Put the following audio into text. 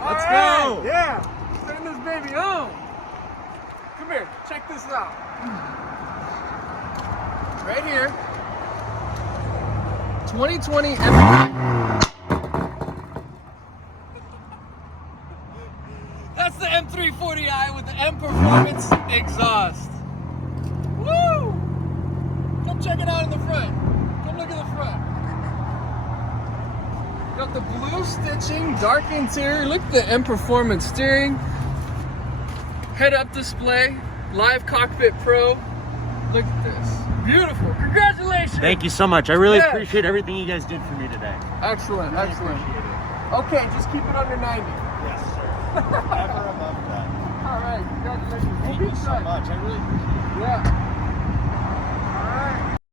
Let's go. Yeah. Send this baby home. Come here. Check this out. Right here. 2020 That's the M340i with the M Performance exhaust. Woo! Come check it out in the front. Come look at the front. Got the blue stitching, dark interior. Look at the M Performance steering. Head-up display, live cockpit pro. Look at this. Beautiful. Congratulations. Thank you so much. I really appreciate everything you guys did for me today. Excellent, Really excellent. appreciate it. Okay, just keep it under 90. Yes, sir. Never above that. All right, congratulations. Thank you so much. I really appreciate it. Yeah.